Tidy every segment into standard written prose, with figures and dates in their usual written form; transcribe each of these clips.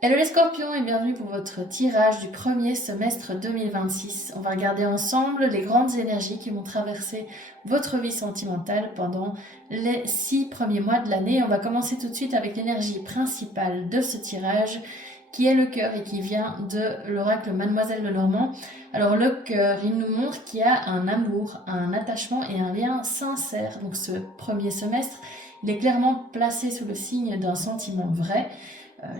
Hello les scorpions et bienvenue pour votre tirage du premier semestre 2026. On va regarder ensemble les grandes énergies qui vont traverser votre vie sentimentale pendant les 6 premiers mois de l'année. On va commencer tout de suite avec l'énergie principale de ce tirage qui est le cœur et qui vient de l'oracle Mademoiselle Lenormand. Alors le cœur, il nous montre qu'il y a un amour, un attachement et un lien sincère. Donc ce premier semestre, il est clairement placé sous le signe d'un sentiment vrai.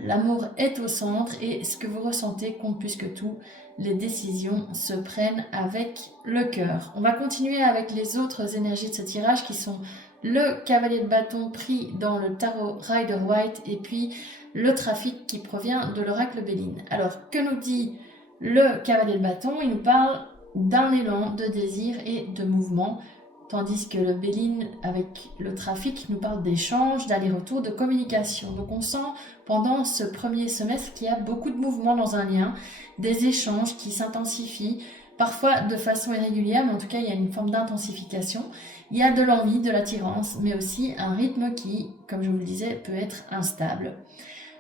L'amour est au centre et ce que vous ressentez compte plus que tout. Les décisions se prennent avec le cœur. On va continuer avec les autres énergies de ce tirage qui sont le cavalier de bâton pris dans le tarot Rider-Waite et puis le trafic qui provient de l'oracle Béline. Alors, que nous dit le cavalier de bâton? Il nous parle d'un élan de désir et de mouvement, tandis que le Béline avec le trafic nous parle d'échanges, d'aller-retour, de communication. Donc on sent pendant ce premier semestre qu'il y a beaucoup de mouvements dans un lien, des échanges qui s'intensifient, parfois de façon irrégulière, mais en tout cas il y a une forme d'intensification. Il y a de l'envie, de l'attirance, mais aussi un rythme qui, comme je vous le disais, peut être instable.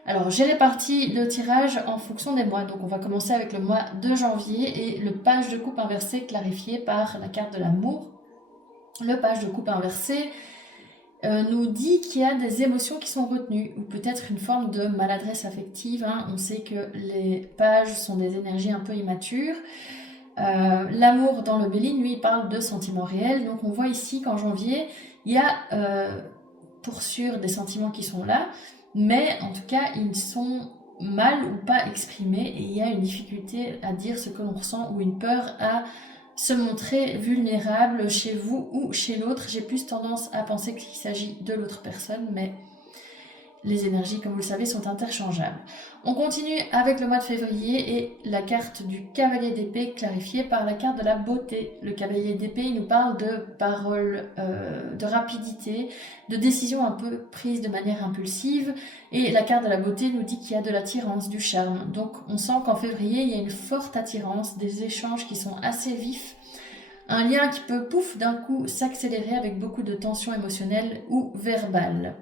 Alors j'ai réparti le tirage en fonction des mois, donc on va commencer avec le mois de janvier et le page de coupe inversé clarifié par la carte de l'amour. Le page de coupe inversé nous dit qu'il y a des émotions qui sont retenues ou peut-être une forme de maladresse affective. On sait que les pages sont des énergies un peu immatures. L'amour dans le Béline, lui, parle de sentiments réels. Donc on voit ici qu'en janvier, il y a pour sûr des sentiments qui sont là, mais en tout cas, ils sont mal ou pas exprimés et il y a une difficulté à dire ce que l'on ressent ou une peur à se montrer vulnérable chez vous ou chez l'autre. J'ai plus tendance à penser qu'il s'agit de l'autre personne, mais les énergies, comme vous le savez, sont interchangeables. On continue avec le mois de février et la carte du cavalier d'épée clarifiée par la carte de la beauté. Le cavalier d'épée, il nous parle de paroles, de rapidité, de décisions un peu prises de manière impulsive. Et la carte de la beauté nous dit qu'il y a de l'attirance, du charme. Donc on sent qu'en février, il y a une forte attirance, des échanges qui sont assez vifs. Un lien qui peut, pouf, d'un coup s'accélérer avec beaucoup de tensions émotionnelles ou verbales.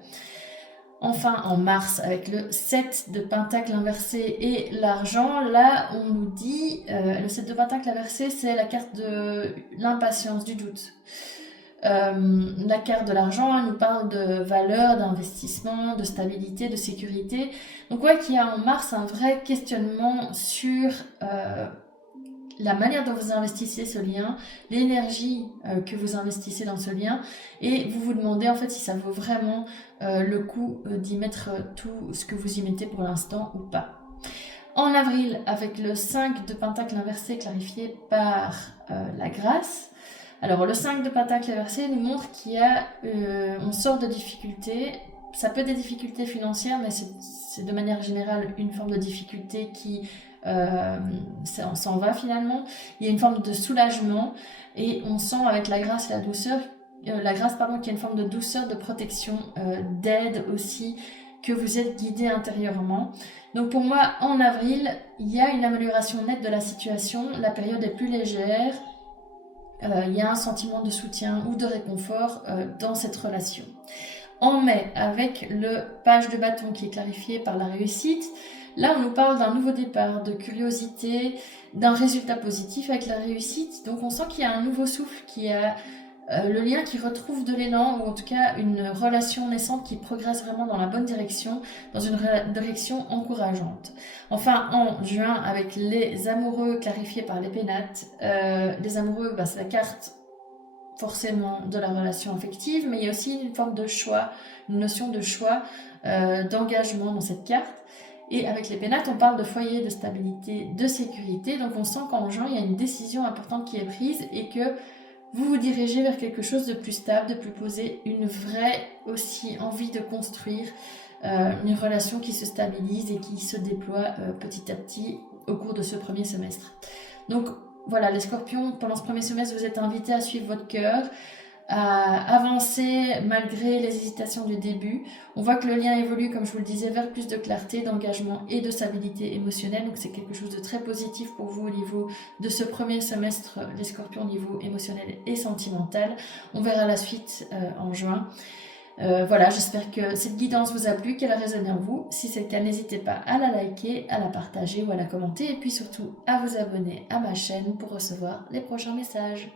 Enfin, en mars, avec le 7 de pentacle inversé et l'argent, là, on nous dit, le 7 de pentacle inversé, c'est la carte de l'impatience, du doute. La carte de l'argent, elle nous parle de valeur, d'investissement, de stabilité, de sécurité. Donc ouais, qu'il y a en mars un vrai questionnement sur la manière dont vous investissez ce lien, l'énergie que vous investissez dans ce lien, et vous vous demandez en fait si ça vaut vraiment le coup d'y mettre tout ce que vous y mettez pour l'instant ou pas. En avril, avec le 5 de pentacle inversé clarifié par la grâce, alors le 5 de pentacle inversé nous montre qu'il y a, on sort de difficultés. Ça peut être des difficultés financières, mais c'est de manière générale une forme de difficulté qui on s'en va finalement. Il y a une forme de soulagement et on sent avec la grâce et la douceur, qu'il y a une forme de douceur, de protection, d'aide aussi, que vous êtes guidé intérieurement. Donc pour moi, en avril, il y a une amélioration nette de la situation, la période est plus légère, il y a un sentiment de soutien ou de réconfort dans cette relation. En mai, avec le page de bâton qui est clarifié par la réussite, là on nous parle d'un nouveau départ, de curiosité, d'un résultat positif avec la réussite. Donc on sent qu'il y a un nouveau souffle, qu'il y a le lien qui retrouve de l'élan, ou en tout cas une relation naissante qui progresse vraiment dans la bonne direction, dans une direction encourageante. Enfin, en juin, avec les amoureux clarifiés par les pénates, les amoureux, c'est la carte forcément de la relation affective, mais il y a aussi une forme de choix, une notion de choix, d'engagement dans cette carte. Et avec les pénates, on parle de foyer, de stabilité, de sécurité. Donc on sent qu'en juin, il y a une décision importante qui est prise et que vous vous dirigez vers quelque chose de plus stable, de plus posé, une vraie aussi envie de construire une relation qui se stabilise et qui se déploie petit à petit au cours de ce premier semestre. Donc voilà, les scorpions, pendant ce premier semestre, vous êtes invités à suivre votre cœur, à avancer malgré les hésitations du début. On voit que le lien évolue, comme je vous le disais, vers plus de clarté, d'engagement et de stabilité émotionnelle. Donc c'est quelque chose de très positif pour vous au niveau de ce premier semestre, les scorpions, au niveau émotionnel et sentimental. On verra la suite en juin. Voilà, j'espère que cette guidance vous a plu, qu'elle a résonné en vous. Si c'est le cas, n'hésitez pas à la liker, à la partager ou à la commenter et puis surtout à vous abonner à ma chaîne pour recevoir les prochains messages.